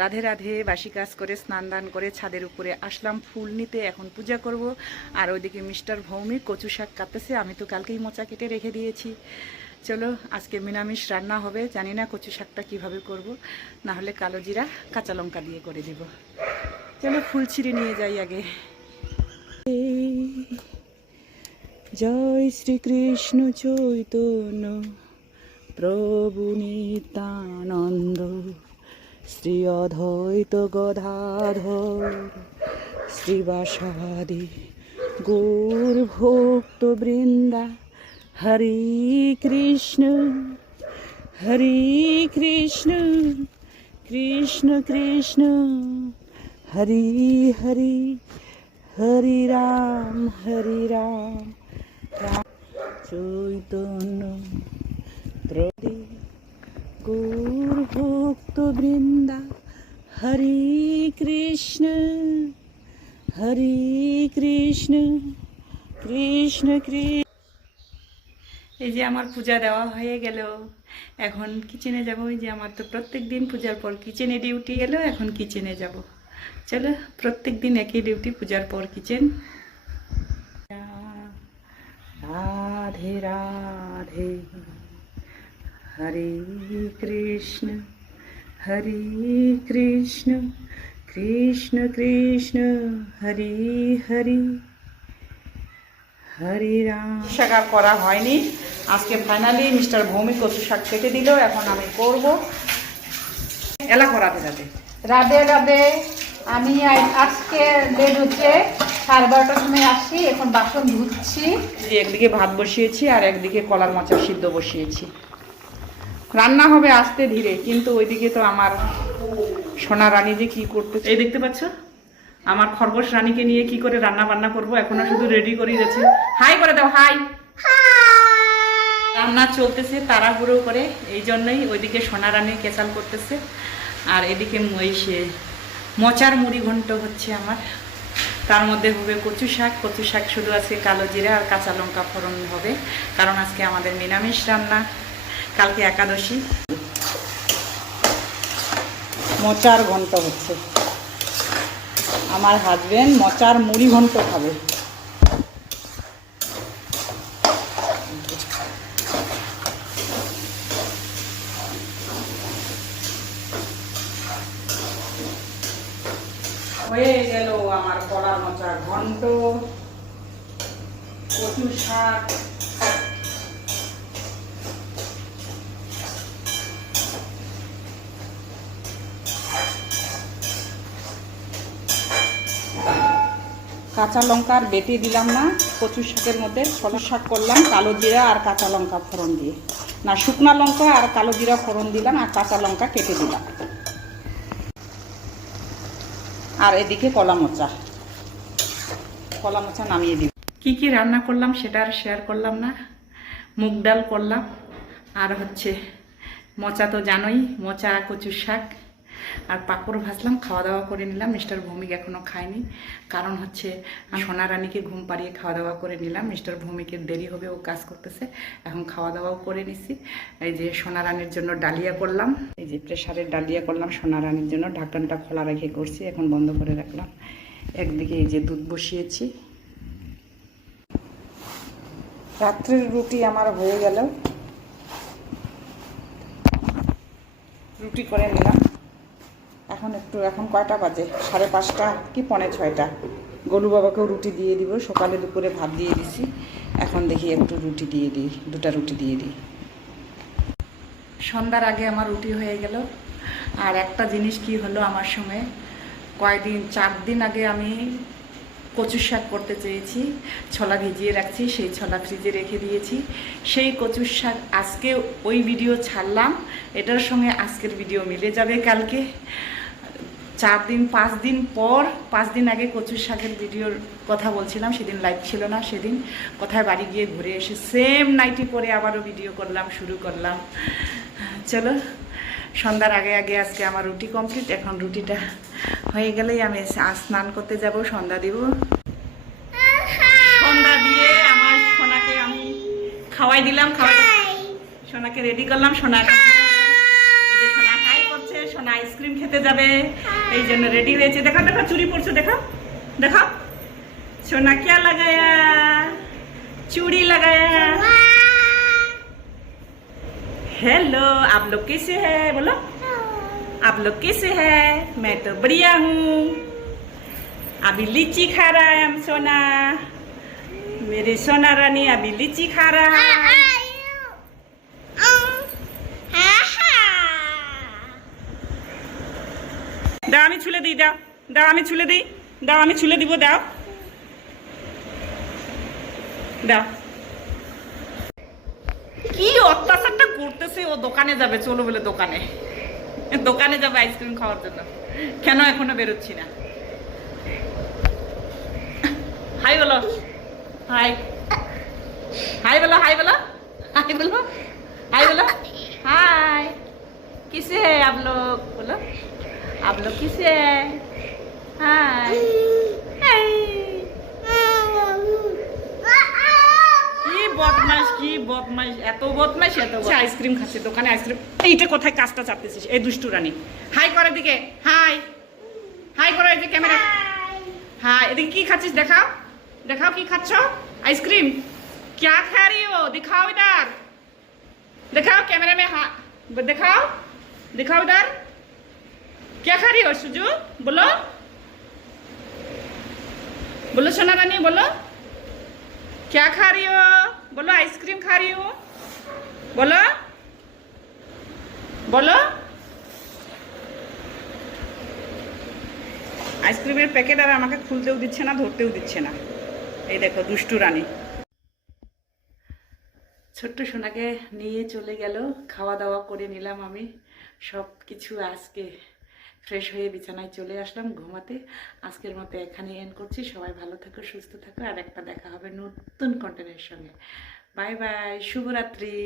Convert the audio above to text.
রাধে রাধে। বাসি কাজ করে স্নান দান করে ছাদের উপরে আসলাম ফুল নিতে, এখন পূজা করব। আর ওইদিকে মিস্টার ভৌমিক কচু শাক কাটতেছে, আমি তো কালকেই মোচা কেটে রেখে দিয়েছি। চলো আজকে নিরামিষ রান্না হবে, জানি না কচু শাকটা কীভাবে করব, না হলে কালো জিরা কাঁচা লঙ্কা দিয়ে করে দেব। চলো ফুল ছিঁড়ে নিয়ে যাই আগে। জয় শ্রীকৃষ্ণ চৈতন্য প্রভু নিত্যানন্দ শ্রী অদ্বৈত গদাধর শ্রীবাসাদি গৌর ভক্ত বৃন্দা। হরে কৃষ্ণ কৃষ্ণ কৃষ্ণ হরে হরে, হরে রাম রাম চৈতন্য প্রভু গৌর ভক্ত বৃন্দা। হরে কৃষ্ণ কৃষ্ণ কৃষ্ণ। এই যে আমার পূজা দেওয়া হয়ে গেল, এখন কিচেনে যাব। ওই যে আমার তো প্রত্যেক দিন পূজার পর কিচেনে ডিউটি এলো, এখন কিচেনে যাব। চলো, প্রত্যেক দিন একই ডিউটি, পূজার পর কিচেন। রাধে রাধে, হরে কৃষ্ণ কৃষ্ণ কৃষ্ণ হরে হরে, হরে রাম। শাক আর করা হয়নি, আজকে ফাইনালি মিস্টার ভৌমিক কচু শাক কেটে দিল, এখন আমি করব। এলা করাতে যাবে। রাধে রাধে। আমি আজকে লেট হচ্ছে, 12:30টার সময় আসছি, এখন বাসন ধুচ্ছি। একদিকে ভাত বসিয়েছি আর একদিকে কলার মোচা সিদ্ধ বসিয়েছি। রান্না হবে আস্তে ধীরে, কিন্তু ওইদিকে তো আমার সোনা রানী যে কি করতে, এই দেখতে পাচ্ছ আমার খরগোশ রানীকে নিয়ে কি করে রান্না বান্না করবো, এখনো শুধু রেডি করেই যাচ্ছে। হাই করে দাও, হাই। রান্না চলতেছে তাড়াহুড়ো করে, এই জন্যই ওইদিকে সোনা রানী কেচাল করতেছে, আর এদিকে মোচার মুড়ি ঘন্ট হচ্ছে আমার। তার মধ্যে হবে কচু শাক শুধু আজকে কালো জিরা আর কাঁচা লঙ্কা ফোড়ন হবে, কারণ আজকে আমাদের নিরামিষ রান্না, কালকে একাদশী। মোচার ঘন্ট হচ্ছে, আমার হাজবেন্ড মোচার মুড়ি ঘন্ট খাবে। হয়ে গেল আমার কলার মোচার ঘন্ট, কচু শাক। কাঁচা লঙ্কার বেটে দিলাম না কচু শাকের মধ্যে, ছোলা শাক করলাম কালো জিরা আর কাঁচা লঙ্কা ফোড়ন দিয়ে, না শুকনা লঙ্কা আর কালো জিরা ফোড়ন দিলাম, আর কাঁচা লঙ্কা কেটে দিলাম। আর এদিকে কলা মোচা নামিয়ে দিই। কি কি রান্না করলাম সেটা আর শেয়ার করলাম না। মুগ ডাল করলাম, আর হচ্ছে মোচা তো জানোই, মোচা কচু শাক, আর পাঁপড় ভাজলাম। খাওয়া দাওয়া করে নিলাম। মিস্টার ভৌমিক এখনও খায়নি, কারণ হচ্ছে সোনা রানীকে ঘুম পাড়িয়ে খাওয়া দাওয়া করে নিলাম। মিস্টার ভৌমিকের দেরি হবে, ও কাজ করতেছে, এখন খাওয়া দাওয়াও করে নিছি। এই যে সোনা রানীর জন্য ডালিয়া করলাম, এই যে প্রেশারের ডালিয়া করলাম সোনা রানীর জন্য, ঢাকনটা খোলা রেখে করছি, এখন বন্ধ করে রাখলাম। একদিকে এই যে দুধ বসিয়েছি। রাত্রের রুটি আমার হয়ে গেল, রুটি করে নিলাম। এখন কয়টা বাজে? 5:30 কি 5:45। গোলু বাবাকেও রুটি দিয়ে দিব, সকালে দুপুরে ভাত দিয়ে দিছি, এখন দেখি একটু রুটি দিয়ে দিই, 2টা রুটি দিয়ে দিই। সন্ধ্যার আগে আমার রুটি হয়ে গেল। আর একটা জিনিস কি হলো আমার সঙ্গে, 4 দিন আগে আমি কচু শাক করতে চেয়েছি, ছোলা ভিজিয়ে রাখছি, সেই ছোলা ফ্রিজে রেখে দিয়েছি। সেই কচু শাক আজকে ওই ভিডিও ছাড়লাম, এটার সঙ্গে আজকের ভিডিও মিলে যাবে কালকে। 5 দিন পর, 5 দিন আগে কচু শাকের ভিডিওর কথা বলছিলাম, সেদিন লাইভ ছিল না। সেদিন কোথায় বাড়ি গিয়ে ঘুরে এসে সেম নাইটি পরে আবারও ভিডিও শুরু করলাম। চলো, সন্ধ্যার আগে আজকে আমার রুটি কমপ্লিট। এখন রুটিটা হয়ে গেলেই আমি স্নান করতে যাব, সন্ধ্যা দিব। সন্ধ্যা দিয়ে আমার সোনাকে আমি খাওয়াই দিলাম, সোনাকে রেডি করলাম। সোনা হাই করছে, সোনা আইসক্রিম খেতে যাবে, এই জন্য রেডি হয়েছে। দেখো দেখো চুড়ি পরছো, দেখো দেখো সোনা क्या लगाया, चूड़ी लगाया। हेलो, आप लोग कैसे हैं? बोलो आप लोग कैसे हैं? मैं तो बढ़िया हूँ। अभी लीची खा रहा है हम सोना, मेरे सोना रानी अभी लीची खा रहा है। দাও আমি ছুলে দিই, দাও দাও আমি ছুলে দিই, দাও আমি ছুলে দিব, দাও দাও। কি অত্যাচারটা করতেছে ও, দোকানে যাবে, চলো বলে দোকানে দোকানে যাবে আইসক্রিম খাওয়ার জন্য। কেন এখনো বেরোচ্ছি না? হাই বলো, হাই হাই বলো, হাই বলো, हाय बोलो, हाय बोलो, हाय। किसे है आप लोग? बोलो आप लोग किसे है? हाय हाय। কি বদমাইশ, কি বদমাইশ, এত বদমাইশ, এত আইসক্রিম খাচ্ছে দোকানে আইসক্রিম। এইটা কোথায় কাজটা চাপতেছিস এই দুষ্টু রানী? হাই করে দিকে, হাই হাই করে, এই যে ক্যামেরা, হাই। এদিকে কি খাচ্ছিস দেখাও, দেখাও কি খাচ্ছ? आइसक्रीम। क्या खा रही हो? दिखाओ इधर, दिखाओ कैमरे में, हाँ दिखाओ, दिखाओ इधर। क्या खा रही हो सुजू? बोलो बोलो सोना रानी, बोलो क्या खा रही हो? बोलो आइसक्रीम खा रही हूँ, बोलो बोलो। আইসক্রিমের প্যাকেট আর আমাকে খুলতেও দিচ্ছে না, ধরতেও দিচ্ছে না। এই দেখো দুষ্টু রানী। ছোট্ট সোনাকে নিয়ে চলে গেল, খাওয়া দাওয়া করে নিলাম আমি সব কিছু। আজকে ফ্রেশ হয়ে বিছানায় চলে আসলাম ঘুমাতে। আজকের মতো এখানে এন্ড করছি। সবাই ভালো থাকো, সুস্থ থাকো, আর একটা দেখা হবে নতুন কন্টেন্টের সঙ্গে। বাই বাই, শুভরাত্রি।